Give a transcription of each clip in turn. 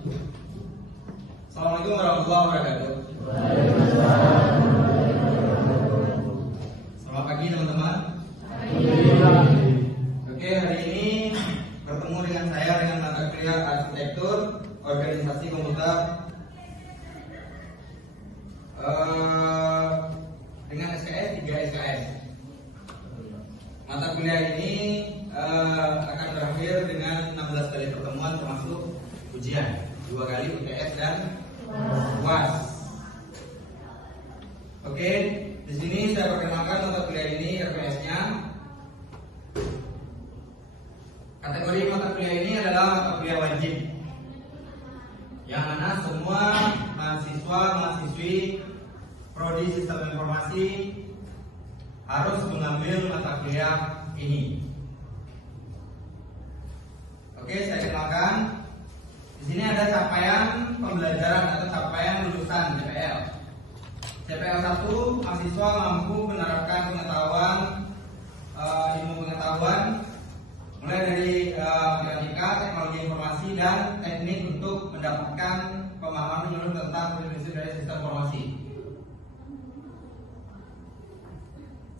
Assalamualaikum warahmatullahi wabarakatuh. Selamat pagi teman-teman. Oke, hari ini bertemu dengan saya dengan mata kuliah arsitektur organisasi komputer dengan SKS 3 SKS. Mata kuliah ini akan berakhir dengan 16 kali pertemuan termasuk ujian, 2 kali UTS dan UAS. Oke, di sini saya perkenalkan mata kuliah ini RPS-nya. Kategori mata kuliah ini adalah mata kuliah wajib, yang mana semua mahasiswa-mahasiswi prodi sistem informasi harus mengambil mata kuliah ini. Oke, saya kenalkan. Di sini ada capaian pembelajaran atau capaian lulusan CPL. CPL 1, mahasiswa mampu menerapkan pengetahuan, ilmu pengetahuan mulai dari matematika, teknologi informasi, dan teknik untuk mendapatkan pemahaman menyeluruh tentang prinsip dari sistem informasi.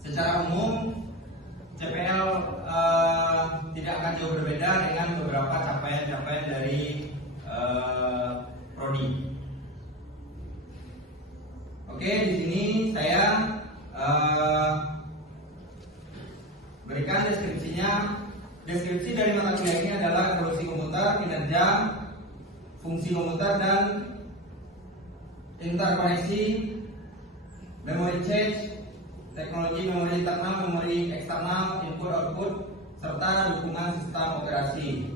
Secara umum, CPL tidak akan jauh berbeda dengan beberapa capaian-capaian dari prodi. Oke, di sini saya berikan deskripsinya. Deskripsi dari mata kuliah ini adalah evolusi komputer, kinerja, fungsi komputer, dan interkoneksi, memory change, teknologi memori internal, memori eksternal, input output, serta dukungan sistem operasi.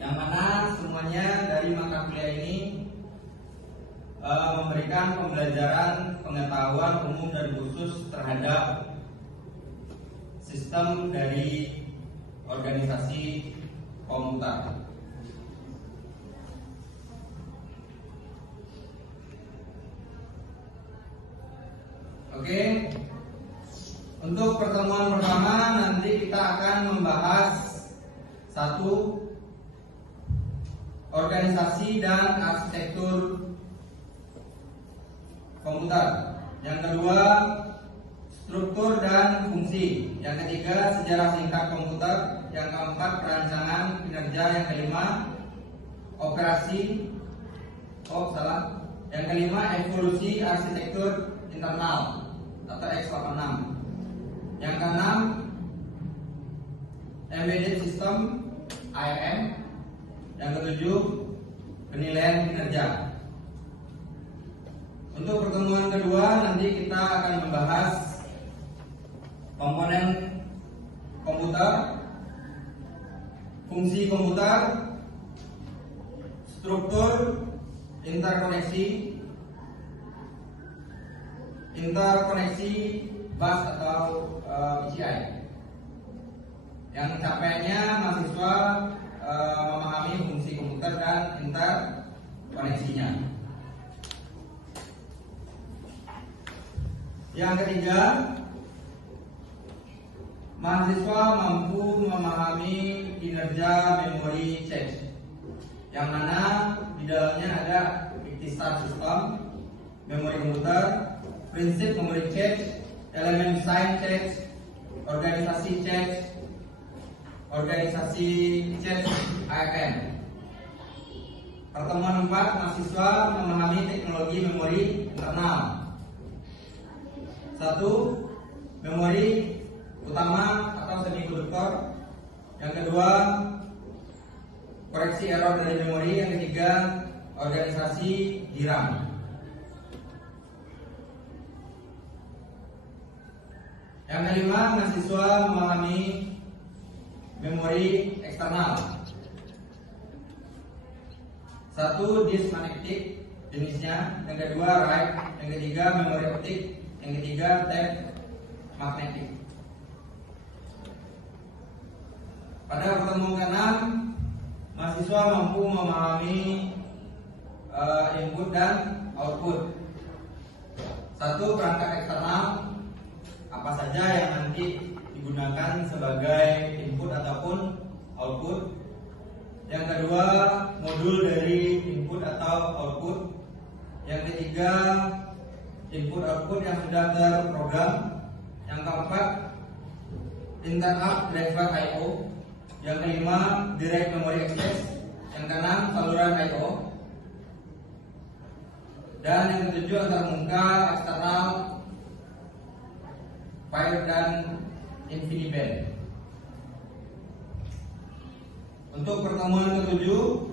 Yang mana semuanya dari mata kuliah ini memberikan pembelajaran pengetahuan umum dan khusus terhadap sistem dari organisasi komputer. Oke, untuk pertemuan pertama nanti kita akan membahas satu, organisasi dan arsitektur komputer. Yang kedua, struktur dan fungsi. Yang ketiga, sejarah singkat komputer. Yang keempat, perancangan kinerja. Yang kelima, operasi. Yang kelima, evolusi arsitektur internal atau X86. Yang keenam, embedded system ARM. Yang ketujuh, penilaian kinerja. Untuk pertemuan kedua nanti kita akan membahas komponen komputer, fungsi komputer, struktur, interkoneksi bus atau PCI. Yang capaiannya mahasiswa memahami fungsi komputer dan interkoneksinya. Yang ketiga, mahasiswa mampu memahami kinerja memory change, yang mana di dalamnya ada ikhtisar sistem, memori komputer, prinsip memory change, elemen design change, organisasi change ARM. Pertemuan 4, mahasiswa memahami teknologi memori internal. 1. Memori utama atau semikonduktor. Yang kedua, koreksi error dari memori. Yang ketiga, organisasi DRAM. Yang kelima, mahasiswa memahami memori eksternal. 1. Disk magnetik jenisnya. Yang kedua, write. Yang ketiga, memori optik. Yang ketiga, tape magnetik. Pada pertemuan ke-6, mahasiswa mampu memahami input dan output. 1. Perangkat eksternal, apa saja yang nanti digunakan sebagai input ataupun output. Yang kedua, modul dari input atau output. Yang ketiga, input output yang sudah terprogram. Yang keempat, interrupt driver I/O. Yang kelima, direct memory access. Yang keenam, saluran I/O. Dan yang ketujuh, antarmuka, eksternal, file dan InfiniBand. Untuk pertemuan ketujuh,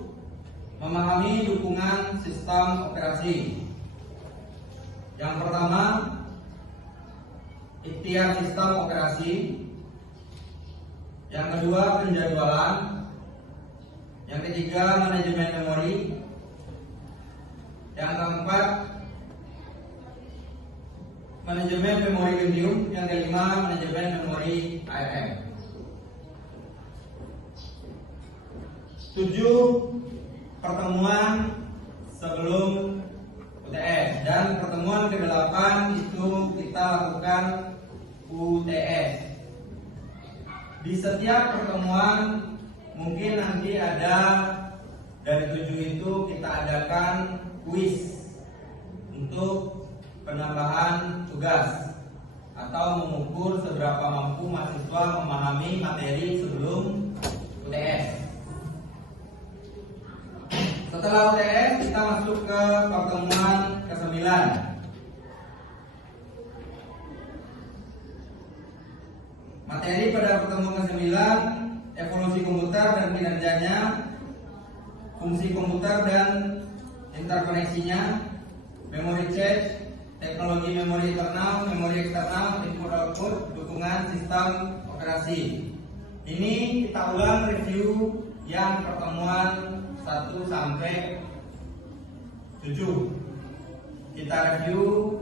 memahami dukungan sistem operasi. Yang pertama, ikhtiar sistem operasi. Yang kedua, penjadwalan. Yang ketiga, manajemen memori. Yang keempat, manajemen memori medium. Yang kelima, manajemen memori ARM. 7 pertemuan sebelum UTS, dan pertemuan ke-8 itu kita lakukan UTS. Di setiap pertemuan mungkin nanti ada dari 7 itu kita adakan kuis untuk penambahan tugas atau mengukur seberapa mampu mahasiswa memahami materi sebelum UTS. Setelah UTS kita masuk ke pertemuan ke-9. Materi pada pertemuan ke-9, evolusi komputer dan kinerjanya, fungsi komputer dan interkoneksinya, memory cache, teknologi memori internal, memori eksternal, input output, dukungan sistem operasi. Ini kita ulang review yang pertemuan 1 sampai 7. Kita review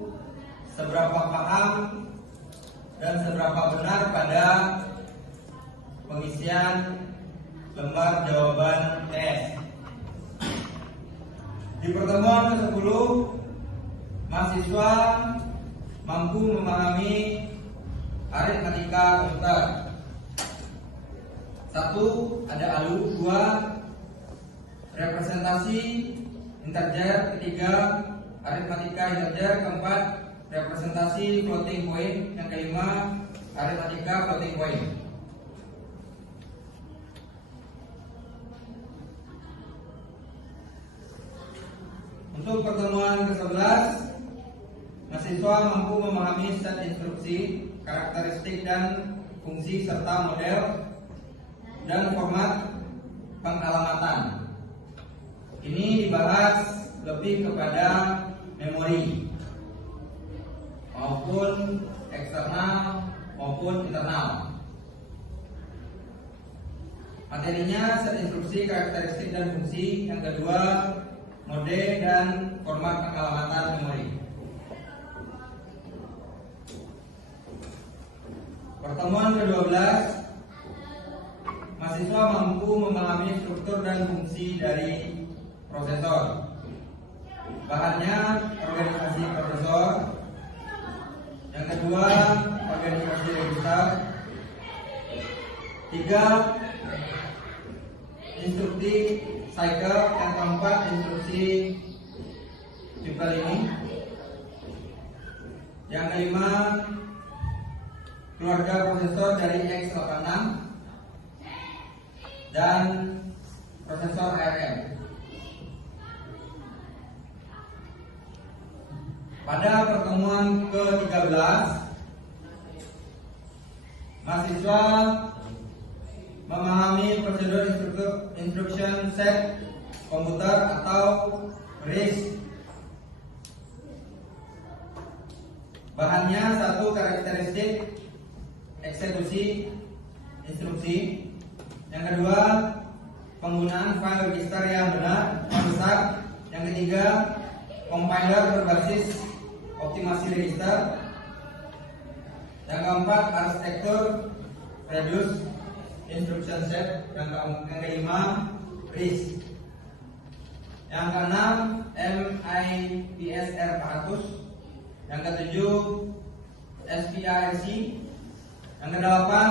seberapa paham dan seberapa benar pada pengisian lembar jawaban tes. Di pertemuan ke-10, mahasiswa mampu memahami aritmatika komputer. 1. Ada ALU. 2. Representasi integer. 3. Aritmatika integer. 4. Representasi floating point. Yang kelima, aritmatika floating point. Untuk pertemuan ke-11, mahasiswa mampu memahami set instruksi, karakteristik dan fungsi serta model dan format pengalamatan. Ini dibahas lebih kepada memori maupun eksternal maupun internal. Materinya set instruksi, karakteristik dan fungsi. Yang kedua, mode dan format pengalamatan memori. Pertemuan ke-12, mahasiswa mampu memahami struktur dan fungsi dari prosesor. Bahannya organisasi prosesor. Yang kedua, organisasi register. 3. Instruksi cycle. Yang keempat, instruksi triple ini. Yang kelima, keluarga prosesor dari x86 dan prosesor ARM. Pada pertemuan ke-13, mahasiswa memahami prosedur instruction set komputer atau RISC. Bahannya 1. Karakteristik eksekusi instruksi. Yang kedua, penggunaan file register yang benar yang besar. Yang ketiga, compiler berbasis optimasi register. Yang keempat, arsitektur reduce instruction set. Yang kelima, RISC. Yang keenam, MIPS R400. Yang ketujuh, SPIC. Yang kedelapan,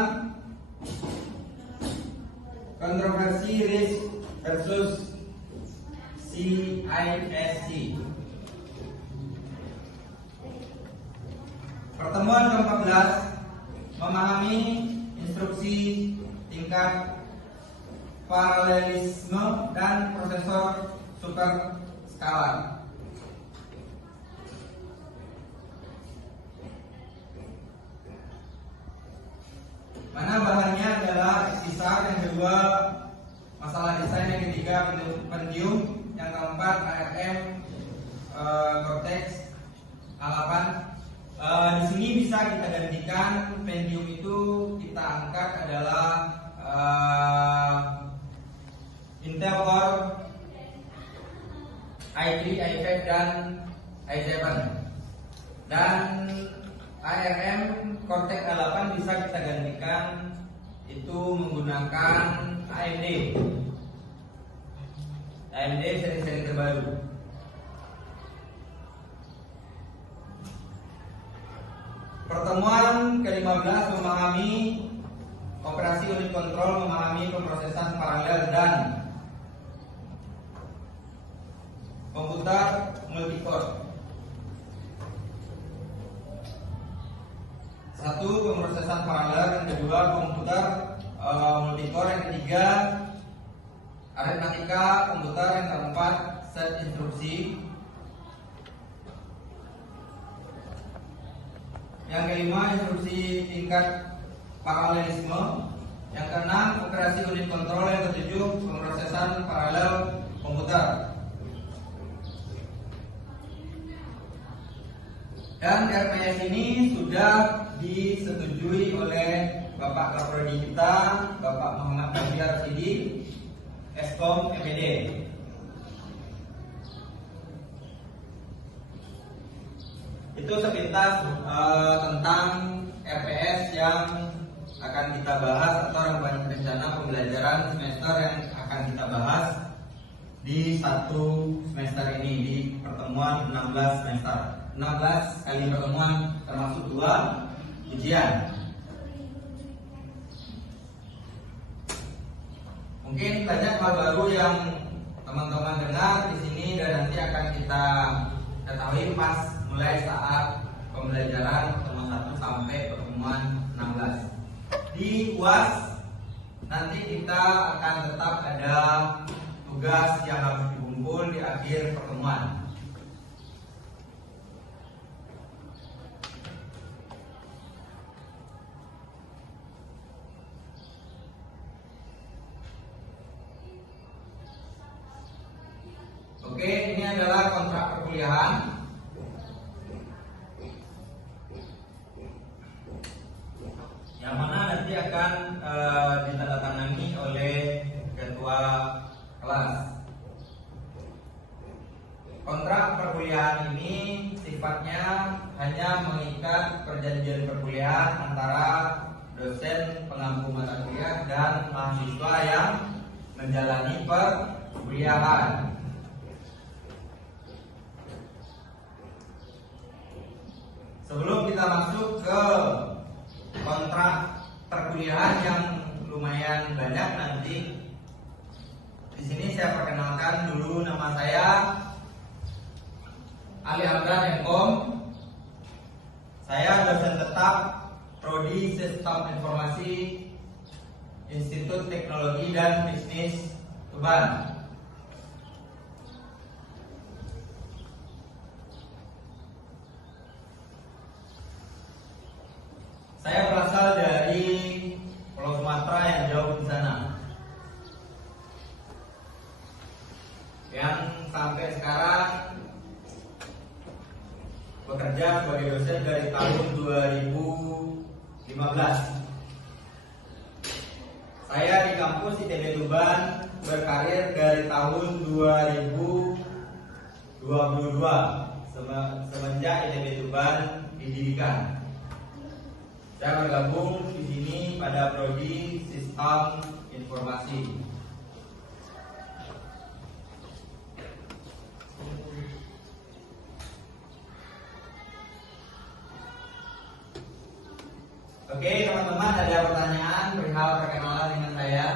Kontroversi RISC versus CISC. Pertemuan ke-14, memahami instruksi tingkat paralelisme dan prosesor super skala. Mana bahannya adalah XCSAR, yang kedua masalah desain, yang ketiga Pentium, yang keempat ARM Cortex A8. Di sini bisa kita gantikan Pentium itu kita angkat adalah Intel Core i3, i5 dan i7, dan ARM Cortex A8 bisa kita gantikan itu menggunakan AMD seri-seri terbaru. Pertemuan ke-15, memahami operasi unit kontrol, memahami pemrosesan paralel dan komputer multicore. Satu, pemrosesan paralel, yang kedua komputer multicore, yang ketiga aritmatika komputer, yang keempat set instruksi, yang kelima instruksi tingkat paralelisme, yang keenam operasi unit kontrol, yang ketujuh pemrosesan paralel komputer. Dan RPS ini sudah disetujui oleh Bapak Kaprodi kita, Bapak Muhammad Nabiar Sidi, Eskom MPD. Itu sepintas tentang RPS yang akan kita bahas, atau rencana pembelajaran semester yang akan kita bahas di satu semester ini, di pertemuan 16 semester. 16 kali pertemuan termasuk 2 ujian. Mungkin banyak hal baru yang teman-teman dengar di sini dan nanti akan kita ketahui pas mulai saat pembelajaran pertemuan 1 sampai pertemuan 16. Di UAS nanti kita akan tetap ada tugas yang harus dikumpul di akhir pertemuan. Oke, ini adalah kontrak perkuliahan. Yang mana nanti akan ditandatangani oleh ketua kelas. Kontrak perkuliahan ini sifatnya hanya mengikat perjanjian perkuliahan antara dosen pengampu mata kuliah dan mahasiswa yang menjalani perkuliahan. Sebelum kita masuk ke kontrak perkuliahan yang lumayan banyak nanti, di sini saya perkenalkan dulu, nama saya Ali Amran Mkom. Saya dosen tetap Prodi Sistem Informasi Institut Teknologi dan Bisnis Tuban. Saya berasal dari Pulau Sumatera yang jauh di sana, yang sampai sekarang bekerja sebagai dosen dari tahun 2015. Saya di kampus ITB Tuban berkarir dari tahun 2022 semenjak ITB Tuban didirikan. Saya bergabung di sini pada prodi Sistem Informasi. Oke, teman-teman, ada pertanyaan perihal perkenalan dengan saya?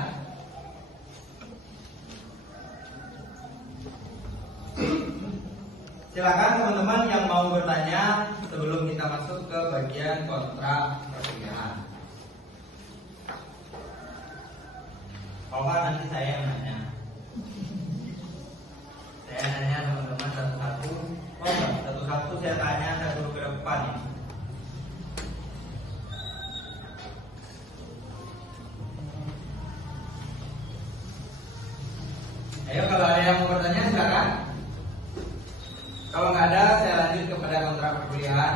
Silakan teman-teman yang mau bertanya sebelum kita masuk ke bagian kontrak perkuliahan. Kalau nggak nanti saya yang nanya. Saya nanya teman-teman satu-satu. Oh enggak, satu-satu saya tanya, saya suruh ke depan ya. Ayo kalau ada yang mau bertanya silakan. Kalau nggak ada, saya lanjut kepada kontrak perkuliahan.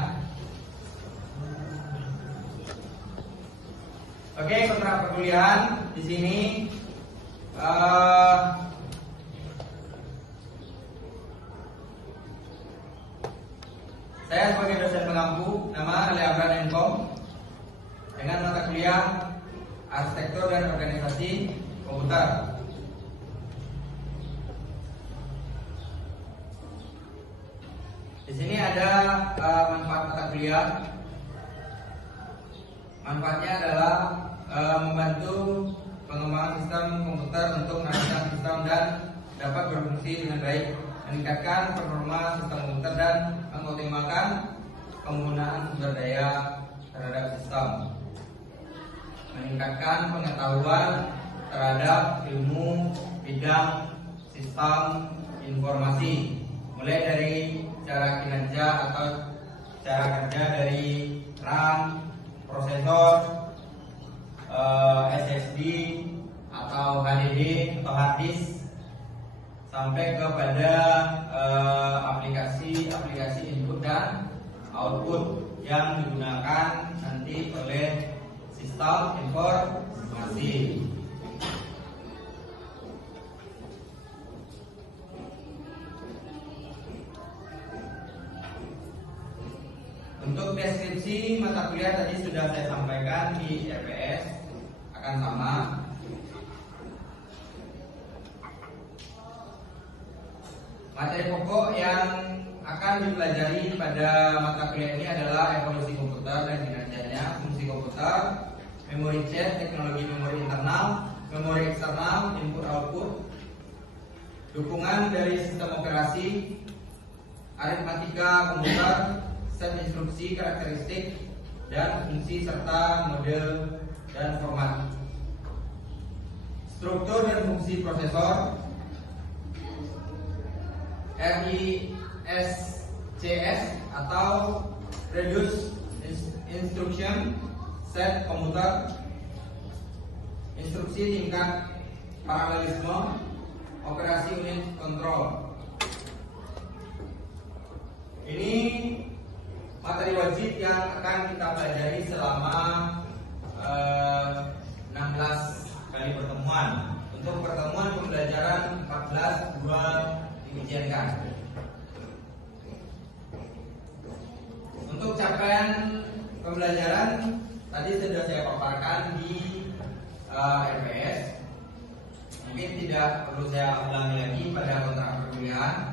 Oke, kontrak perkuliahan di sini saya sebagai dosen pengampu nama Leabran Enkom dengan mata kuliah Arsitektur dan Organisasi Komputer. Di sini ada manfaat mata kuliah. Manfaatnya adalah membantu pengembangan sistem komputer untuk merancang sistem dan dapat berfungsi dengan baik, meningkatkan performa sistem komputer dan mengoptimalkan penggunaan sumber daya terhadap sistem, meningkatkan pengetahuan terhadap ilmu bidang sistem informasi, mulai dari cara kinerja atau cara kerja dari RAM, prosesor, SSD atau HDD atau hard disk, sampai kepada aplikasi input dan output yang digunakan nanti oleh sistem informasi. Untuk deskripsi mata kuliah tadi sudah saya sampaikan di RPS, akan sama. Materi pokok yang akan dipelajari pada mata kuliah ini adalah evolusi komputer dan kinerjanya, fungsi komputer, memori chat, teknologi memori internal, memori eksternal, input output, dukungan dari sistem operasi, aritmatika komputer, set instruksi, karakteristik, dan fungsi serta model dan format. Struktur dan fungsi prosesor, RISCS atau Reduce Instruction Set komputer, instruksi tingkat paralelisme, operasi unit kontrol. Ini materi wajib yang akan kita pelajari selama 16 kali pertemuan. Untuk pertemuan pembelajaran 14 diujiankan. Untuk capaian pembelajaran tadi sudah saya paparkan di RPS. Mungkin tidak perlu saya ulangi lagi pada kontrak perkuliahan.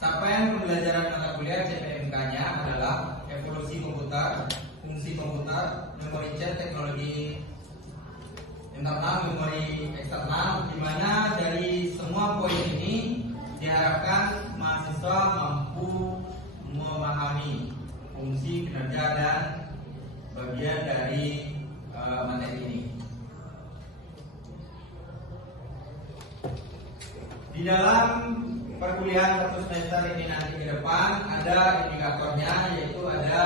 Capaian pembelajaran mata kuliah CPMK-nya adalah evolusi komputer, fungsi komputer, memori chat, teknologi internal, memori eksternal, di mana dari semua poin ini diharapkan mahasiswa mampu memahami fungsi, kinerja, dan bagian dari materi ini. Di dalam perkuliahan satu semester ini nanti ke depan ada indikatornya, yaitu ada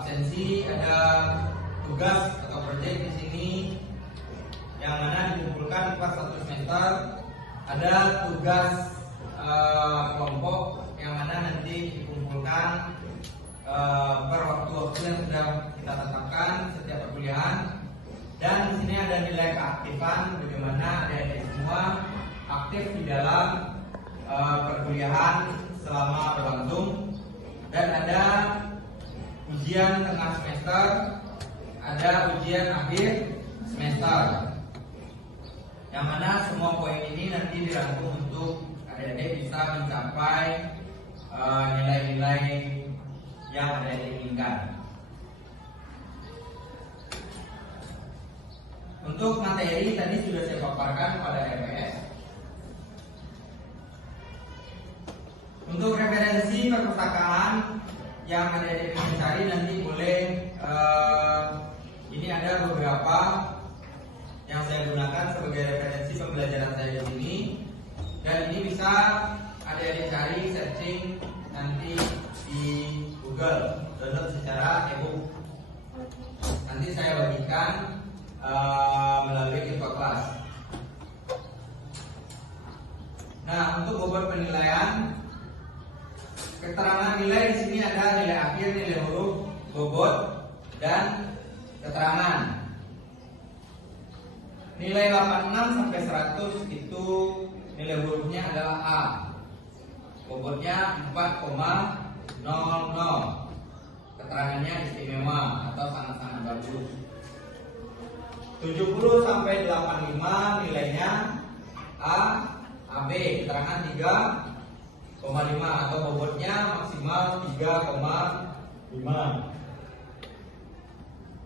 absensi, ada tugas atau proyek di sini yang mana dikumpulkan pas satu semester, ada tugas kelompok yang mana nanti dikumpulkan per waktu-waktu yang sudah kita tetapkan setiap perkuliahan, dan di sini ada nilai keaktifan, bagaimana adik-adik semua aktif di dalam perkuliahan selama berlangsung, dan ada ujian tengah semester, ada ujian akhir semester, yang mana semua poin ini nanti dirangkum untuk adik-adik bisa mencapai nilai-nilai yang adik-adik inginkan. Untuk materi tadi sudah saya paparkan pada RPS. perpustakaan yang adik-adik bisa cari nanti boleh. Ini ada beberapa yang saya gunakan sebagai referensi pembelajaran saya di sini, dan ini bisa adik-adik cari searching nanti di Google, download secara ebook. Nanti saya bagikan melalui info kelas. Nah, untuk bobot penilaian, keterangan nilai di sini ada nilai akhir, nilai huruf, bobot, dan keterangan. Nilai 86 sampai 100 itu nilai hurufnya adalah A. Bobotnya 4,00. Keterangannya istimewa atau sangat-sangat bagus. 70 sampai 85 nilainya A, AB, keterangan 3,5 atau bobotnya maksimal 3,5.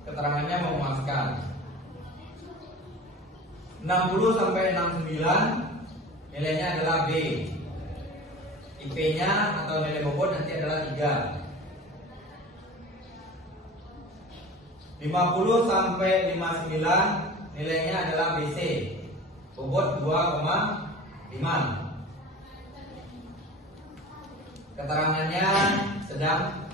Keterangannya memuaskan. 60 sampai 69 nilainya adalah B. IP-nya atau nilai bobot nanti adalah 3. 50 sampai 59 nilainya adalah BC. Bobot 2,5. Keterangannya sedang.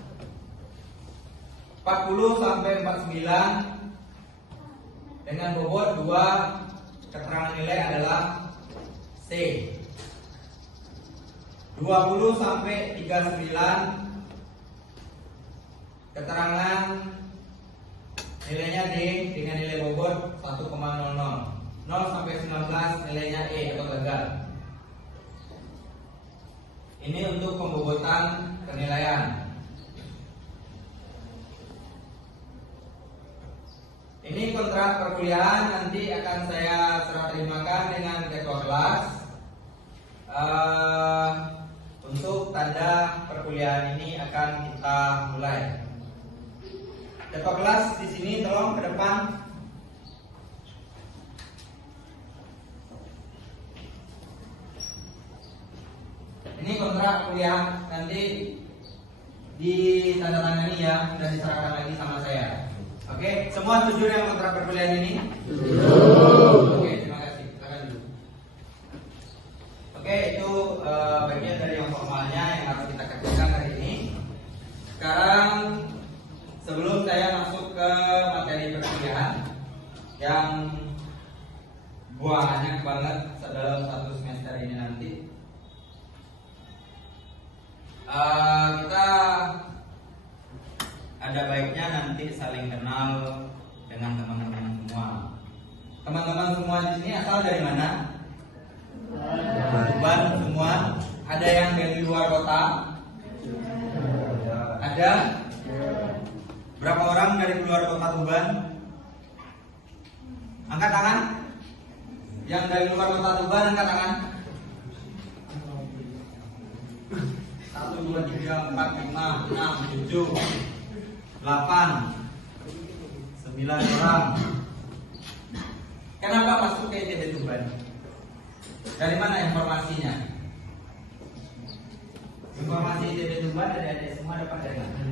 40 sampai 49 dengan bobot 2, keterangan nilai adalah C. 20 sampai 39 keterangan nilainya D dengan nilai bobot 1,00. 0 sampai 19 nilainya E atau gagal. Ini untuk pembobotan penilaian. Ini kontrak perkuliahan nanti akan saya serah terimakan dengan ketua kelas. Untuk tanda perkuliahan ini akan kita mulai. Ketua kelas di sini tolong ke depan. Ini kontrak kuliah nanti ditandatangani ya, dan diserahkan lagi sama saya. Oke, semua setuju dengan kontrak perkuliahan ini? Oke, terima kasih. Silakan dulu. Oke, itu bagian dari yang formalnya yang harus kita kerjakan hari ini. Sekarang sebelum saya masuk ke materi perkuliahan yang banyak banget dalam satu semester ini nanti, kita ada baiknya nanti saling kenal dengan teman-teman semua. Teman-teman semua di sini asal dari mana? Tuban semua. Ada yang dari luar kota? Ada? Berapa orang dari luar kota Tuban? Angkat tangan. Yang dari luar kota Tuban angkat tangan. 1, 2, 3, 4, 5, 6, 7, 8, 9 orang. Kenapa masuk ke ITB Tuban? Dari mana informasinya? Informasi ITB Tuban dari semua dapat dari mana?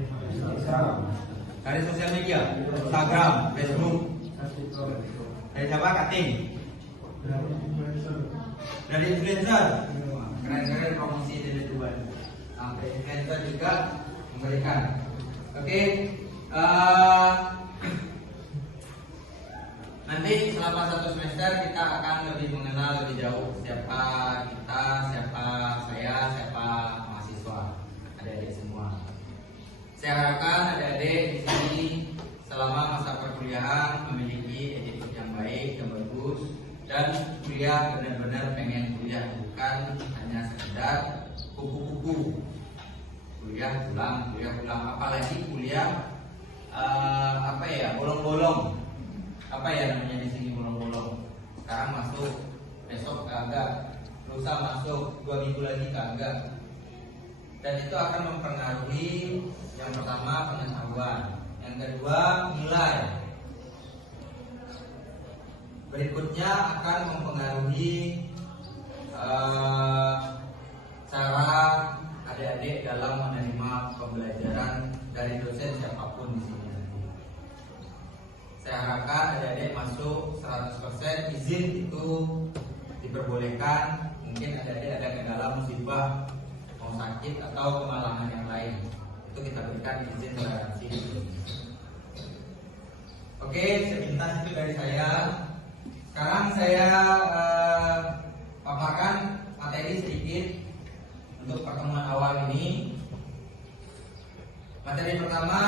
Dari sosial media, Instagram, Facebook. Dari siapa? Kating. Dari influencer. Keren-keren promosi ITB Tuban. Sampai influencer juga memberikan. Oke. Nanti selama satu semester kita akan lebih mengenal lebih jauh siapa kita, siapa saya, siapa mahasiswa, adik-adik semua. Saya harapkan adik-adik di sini selama masa perkuliahan memiliki attitude yang baik, yang bagus, dan kuliah benar-benar pengen kuliah, bukan hanya sekedar kupu-kupu. Kuliah pulang, apalagi kuliah bolong-bolong. Apa ya namanya di sini bolong-bolong? Sekarang masuk, besok kagak, lusa masuk, 2 minggu lagi kagak. Dan itu akan mempengaruhi yang pertama pengetahuan, yang kedua nilai. Berikutnya akan mempengaruhi cara adik-adik dalam menerima pembelajaran dari dosen siapapun di sini nanti. Saya harapkan adik-adik masuk 100%, izin itu diperbolehkan. Mungkin adik-adik ada kendala musibah, mau sakit atau kemalangan yang lain, itu kita berikan izin toleransi. Oke, sepintas itu dari saya. Sekarang saya paparkan materi sedikit untuk pertemuan awal ini. Materi pertama,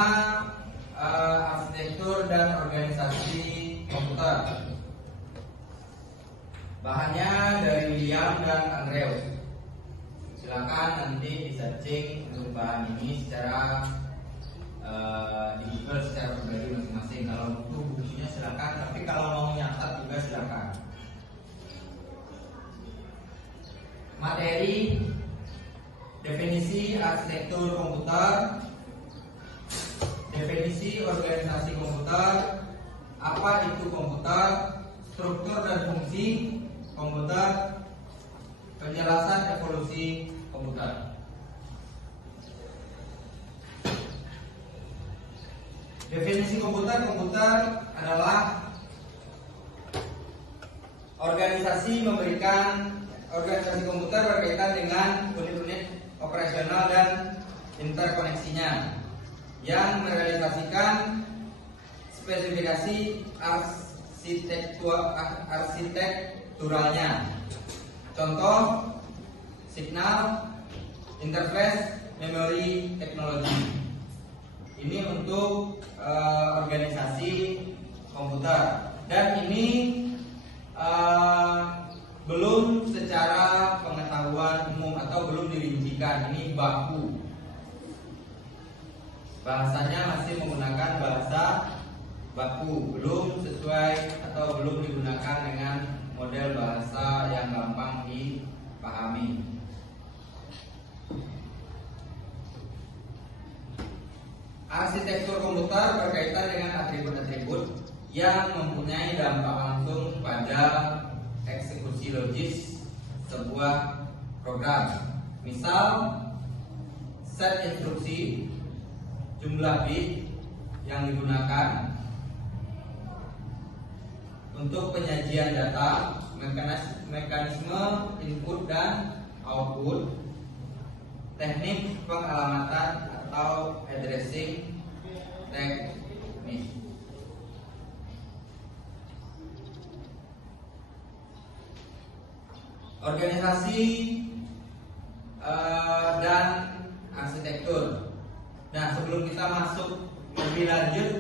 arsitektur dan organisasi komputer. Bahannya dari William dan Andrew. Silakan nanti di-searching untuk bahan ini secara di Google secara pribadi masing-masing. Kalau butuh bukunya silakan, tapi kalau mau nyatat juga silakan. Materi definisi arsitektur komputer, definisi organisasi komputer, apa itu komputer, struktur dan fungsi komputer, penjelasan evolusi komputer. Definisi komputer adalah organisasi komputer berkaitan dengan unit-unit operasional dan interkoneksinya yang merealisasikan spesifikasi arsitekturalnya. Contoh: signal, interface, memori, teknologi. Ini untuk organisasi komputer, dan ini belum secara pengetahuan umum atau belum dirincikan. Ini baku, bahasanya masih menggunakan bahasa baku, belum sesuai atau belum digunakan dengan model bahasa yang gampang dipahami. Arsitektur komputer berkaitan dengan atribut-atribut yang mempunyai dampak langsung pada eksekusi logis sebuah program. Misal, set instruksi, jumlah bit yang digunakan untuk penyajian data, mekanisme input dan output, teknik pengalamatan atau addressing teknik. Organisasi dan arsitektur. Nah, sebelum kita masuk lebih lanjut,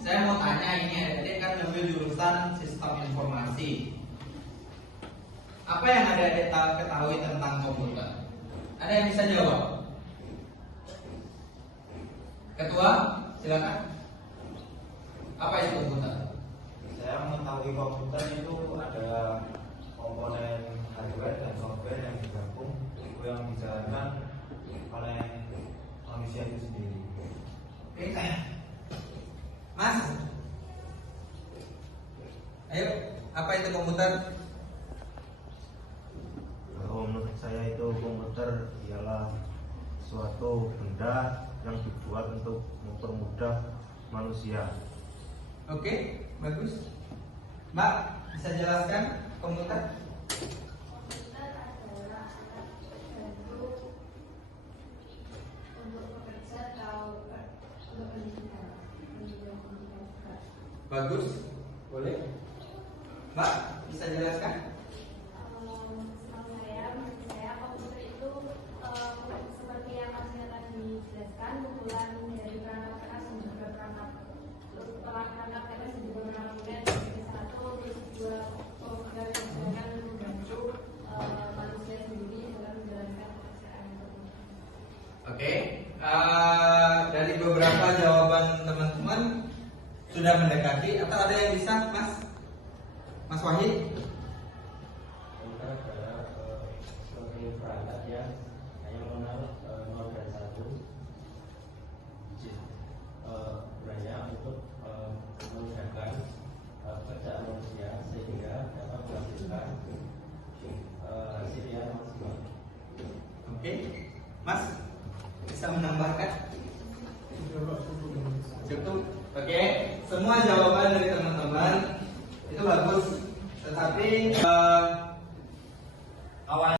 saya mau tanya, ini adik-adik kan ngambil jurusan sistem informasi. Apa yang adik-adik ketahui tentang komputer? Ada yang bisa jawab? Ketua, silakan. Apa itu komputer? Saya mengetahui komputer itu ada komponen hardware dan software yang digabung, yang dijalankan oleh manusia itu sendiri. Oke, Mas, ayo, apa itu komputer? Kalau menurut saya itu komputer ialah suatu benda yang dibuat untuk mempermudah manusia. Oke, bagus. Mbak, bisa jelaskan komputer? Komputer adalah alat bantu untuk bekerja atau untuk pendidikan. Bagus, boleh. Mbak, bisa jelaskan? Menurut saya komputer itu seperti yang Mas Nia tadi jelaskan, kumpulan dari perangkat keras dan juga perangkat keras dan juga perangkat lunak dari satu terus dua program yang akan membantu manusia sendiri dalam menjalankan pekerjaan itu. Oke, dari beberapa jawaban teman-teman sudah mendekati, atau ada yang bisa, Mas Wahid? Komputer adalah suatu perangkat yang hanya mengenal 0 dan 1 digit. Gunanya untuk memudahkan pekerjaan manusia sehingga dapat menghasilkan hasil yang maksimal. Oke, Mas, Semua jawaban